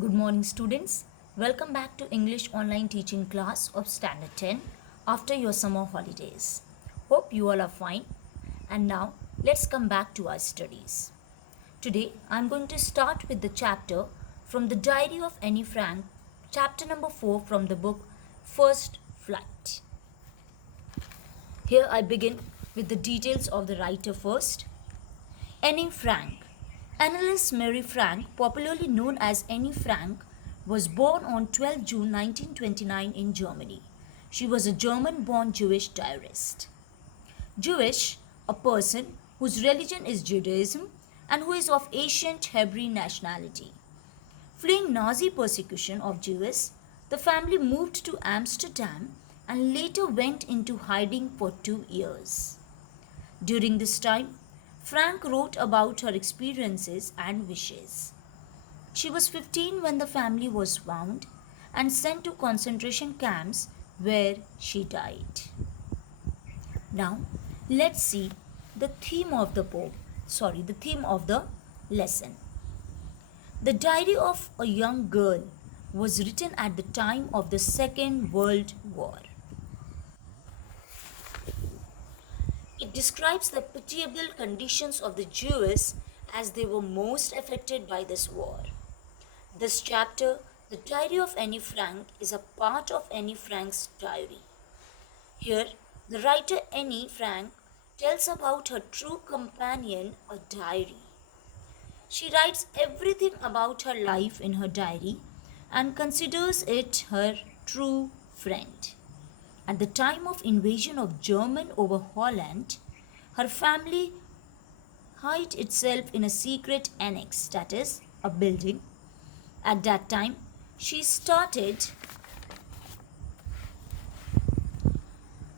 Good morning, students. Welcome back to English online teaching class of Standard 10 after your summer holidays. Hope you all are fine. And now, let's come back to our studies. Today, I'm going to start with the chapter from the Diary of Annie Frank, chapter number 4 from the book First Flight. Here I begin with the details of the writer first. Annie Frank. Anneliese Mary Frank, popularly known as Annie Frank, was born on 12 June 1929 in Germany. She was a German-born Jewish diarist. Jewish, a person whose religion is Judaism and who is of ancient Hebrew nationality. Fleeing Nazi persecution of Jews, the family moved to Amsterdam and later went into hiding for 2 years. During this time, Frank wrote about her experiences and wishes. She was 15 when the family was found and sent to concentration camps where she died. Now, let's see the theme of the lesson. The Diary of a Young Girl was written at the time of the Second World War. It describes the pitiable conditions of the Jews as they were most affected by this war. This chapter, The Diary of Annie Frank, is a part of Annie Frank's diary. Here, the writer Annie Frank tells about her true companion, a diary. She writes everything about her life in her diary and considers it her true friend. At the time of invasion of German over Holland, her family hid itself in a secret annex, that is, a building. At that time, she started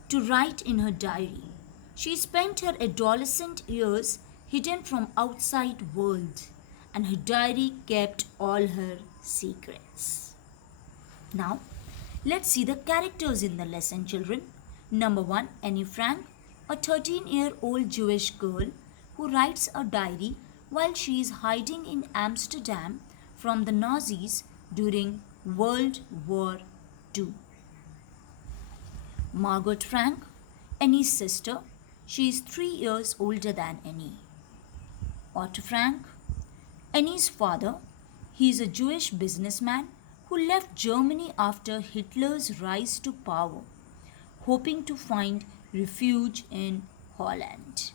to write in her diary. She spent her adolescent years hidden from outside world, and her diary kept all her secrets. Now, let's see the characters in the lesson, children. Number 1, Annie Frank, a 13-year-old Jewish girl who writes a diary while she is hiding in Amsterdam from the Nazis during World War II. Margot Frank, Annie's sister. She is 3 years older than Annie. Otto Frank, Annie's father. He is a Jewish businessman who left Germany after Hitler's rise to power, hoping to find refuge in Holland.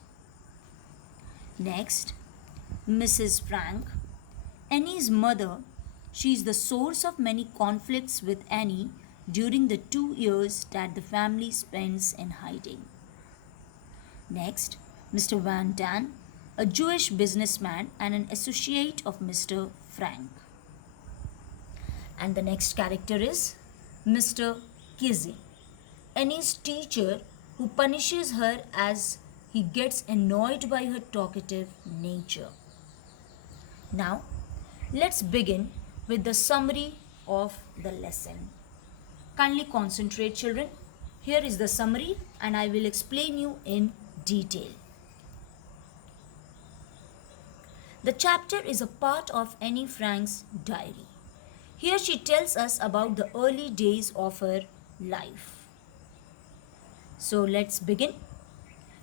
Next, Mrs. Frank, Annie's mother. She is the source of many conflicts with Annie during the 2 years that the family spends in hiding. Next, Mr. Van Daan, a Jewish businessman and an associate of Mr. Frank. And the next character is Mr. Kizzy, Annie's teacher who punishes her as he gets annoyed by her talkative nature. Now, let's begin with the summary of the lesson. Kindly concentrate, children. Here is the summary and I will explain you in detail. The chapter is a part of Annie Frank's diary. Here she tells us about the early days of her life. So let's begin.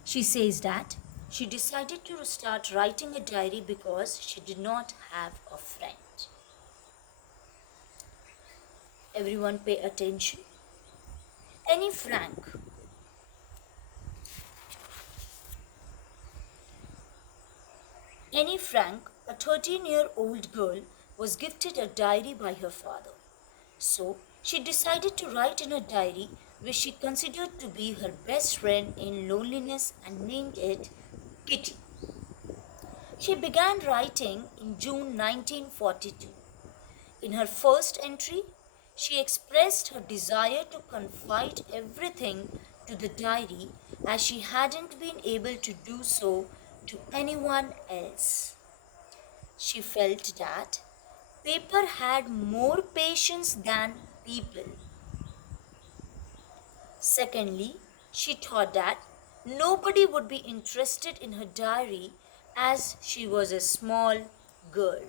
She says that she decided to start writing a diary because she did not have a friend. Everyone pay attention. Annie Frank. Annie Frank, a 13-year-old girl, was gifted a diary by her father. So, she decided to write in a diary which she considered to be her best friend in loneliness and named it Kitty. She began writing in June 1942. In her first entry, she expressed her desire to confide everything to the diary as she hadn't been able to do so to anyone else. She felt that paper had more patience than people. Secondly, she thought that nobody would be interested in her diary as she was a small girl.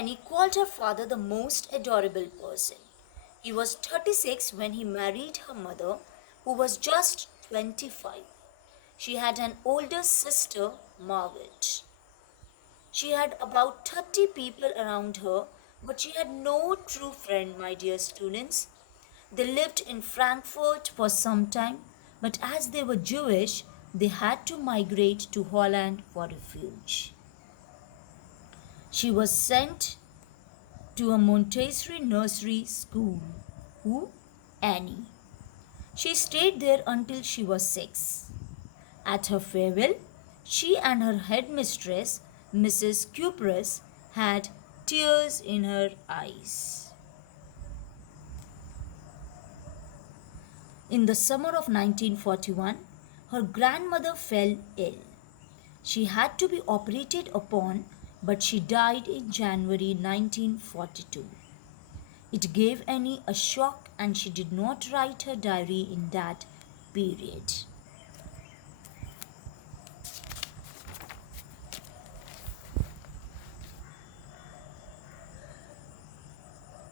Annie called her father the most adorable person. He was 36 when he married her mother, who was just 25. She had an older sister, Margaret. She had about 30 people around her, but she had no true friend, my dear students. They lived in Frankfurt for some time, but as they were Jewish, they had to migrate to Holland for refuge. She was sent to a Montessori nursery school. Who? Annie. She stayed there until she was 6. At her farewell, she and her headmistress, Mrs. Cupress, had tears in her eyes. In the summer of 1941, her grandmother fell ill. She had to be operated upon, but she died in January 1942. It gave Annie a shock and she did not write her diary in that period.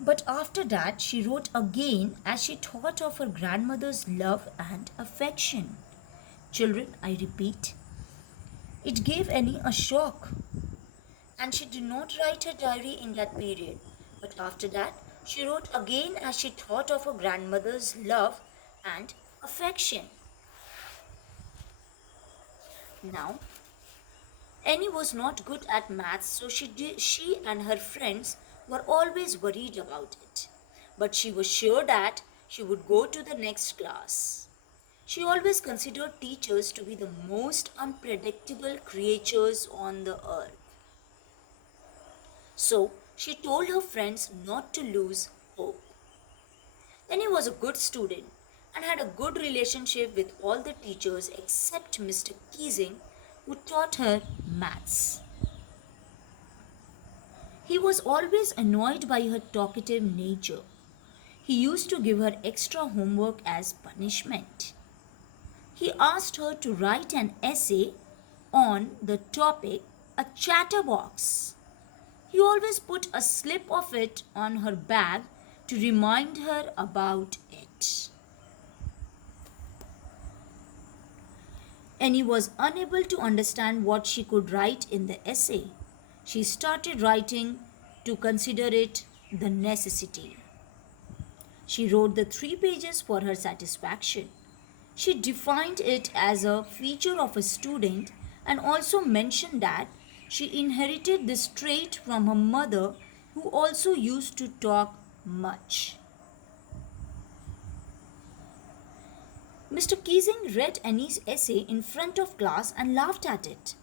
But after that, she wrote again as she thought of her grandmother's love and affection. Children, I repeat, it gave Annie a shock and she did not write her diary in that period. But after that, she wrote again as she thought of her grandmother's love and affection. Now, Annie was not good at maths, so she and her friends were always worried about it. But she was sure that she would go to the next class. She always considered teachers to be the most unpredictable creatures on the earth. So she told her friends not to lose hope. Annie was a good student and had a good relationship with all the teachers except Mr. Keesing, who taught her maths. He was always annoyed by her talkative nature. He used to give her extra homework as punishment. He asked her to write an essay on the topic a chatterbox. He always put a slip of it on her bag to remind her about it. Annie was unable to understand what she could write in the essay. She started writing to consider it the necessity. She wrote the 3 pages for her satisfaction. She defined it as a feature of a student and also mentioned that she inherited this trait from her mother, who also used to talk much. Mr. Keesing read Annie's essay in front of class and laughed at it.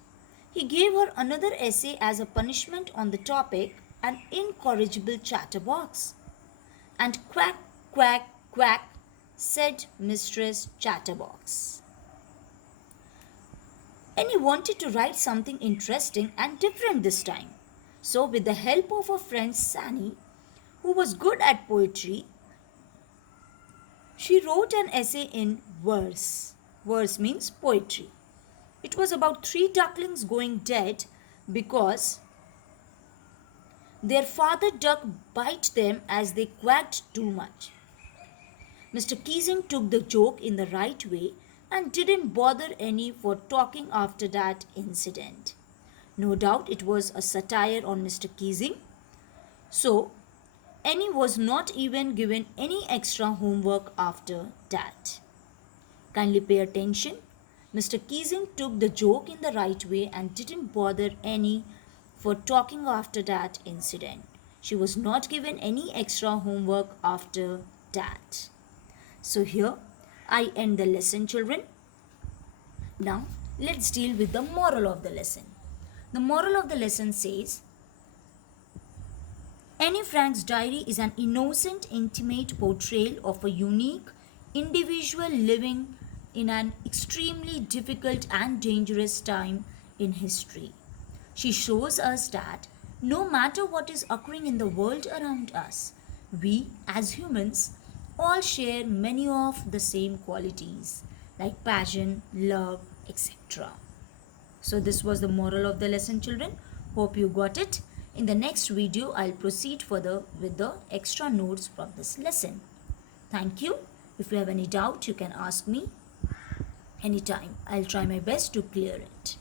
He gave her another essay as a punishment on the topic an incorrigible chatterbox. And quack, quack, quack, said Mistress Chatterbox. Annie wanted to write something interesting and different this time. So, with the help of her friend Sani, who was good at poetry, she wrote an essay in verse. Verse means poetry. It was about 3 ducklings going dead because their father duck bite them as they quacked too much. Mr. Keesing took the joke in the right way and didn't bother Annie for talking after that incident. No doubt it was a satire on Mr. Keesing. So, Annie was not even given any extra homework after that. Kindly pay attention. Mr. Keesing took the joke in the right way and didn't bother Annie for talking after that incident. She was not given any extra homework after that. So here I end the lesson, children. Now let's deal with the moral of the lesson. The moral of the lesson says, Annie Frank's diary is an innocent, intimate portrayal of a unique individual living in an extremely difficult and dangerous time in history. She shows us that no matter what is occurring in the world around us, we as humans all share many of the same qualities like passion, love, etc. So this was the moral of the lesson, children. Hope you got it. In the next video, I'll proceed further with the extra notes from this lesson. Thank you. If you have any doubt, you can ask me anytime. I'll try my best to clear it.